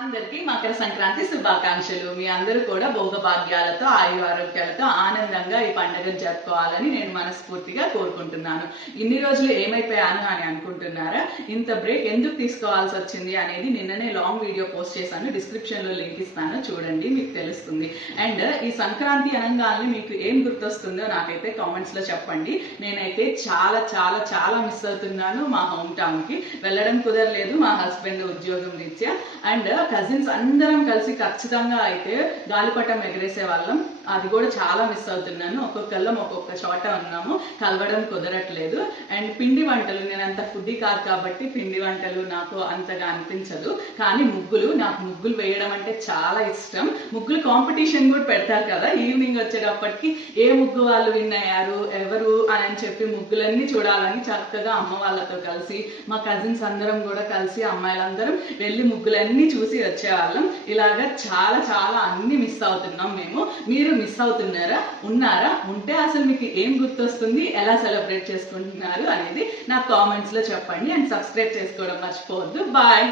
అందరికీ మకర సంక్రాంతి శుభాకాంక్షలు. మీ అందరూ కూడా భోగభాగ్యాలతో ఆయురారోగ్యాలతో ఆనందంగా ఈ పండుగను జరుపుకోవాలని నేను మనస్ఫూర్తిగా కోరుకుంటున్నాను. ఇన్ని రోజులు ఏమైపోయాను అని అనుకుంటున్నారా? ఇంత బ్రేక్ ఎందుకు తీసుకోవాల్సి వచ్చింది అనేది నిన్ననే లాంగ్ వీడియో పోస్ట్ చేశాను. డిస్క్రిప్షన్ లో లింక్ ఇస్తాను, చూడండి, మీకు తెలుస్తుంది. అండ్ ఈ సంక్రాంతి అనగానే మీకు ఏం గుర్తొస్తుందో నాకైతే కామెంట్స్ లో చెప్పండి. నేనైతే చాలా చాలా చాలా మిస్ అవుతున్నాను. మా హోమ్ టౌన్ కి వెళ్ళడం కుదరలేదు, మా హస్బెండ్ ఉద్యోగం రీత్యా. అండ్ కజిన్స్ అందరం కలిసి ఖచ్చితంగా అయితే గాలిపటం ఎగరేసే వాళ్ళం. అది కూడా చాలా మిస్ అవుతున్నాను. ఒక్కొక్కళ్ళం ఒక్కొక్క చోట ఉన్నాము, కలవడం కుదరట్లేదు. అండ్ పిండి వంటలు, నేను అంత ఫుడ్డీ కాదు కాబట్టి పిండి వంటలు నాకు అంతగా అనిపించదు. కానీ నాకు ముగ్గులు వేయడం అంటే చాలా ఇష్టం. ముగ్గులు కాంపిటీషన్ కూడా పెడతారు కదా, ఈవినింగ్ వచ్చేటప్పటికి ఏ ముగ్గు వాళ్ళు విన్ అయ్యారు ఎవరు అని చెప్పి ముగ్గులన్నీ చూడాలని చక్కగా అమ్మ వాళ్ళతో కలిసి మా కజిన్స్ అందరం కూడా కలిసి అమ్మాయిలందరం వెళ్ళి ముగ్గులన్నీ చూసి వచ్చేవాళ్ళం. ఇలాగా చాలా చాలా అన్ని మిస్ అవుతున్నాం మేము. మీరు మిస్ అవుతున్నారా? ఉన్నారా? ఉంటే అసలు మీకు ఏం గుర్తొస్తుంది, ఎలా సెలబ్రేట్ చేసుకుంటున్నారు అనేది నాకు కామెంట్స్ లో చెప్పండి. అండ్ సబ్స్క్రైబ్ చేసుకోవడం మర్చిపోవద్దు. బాయ్.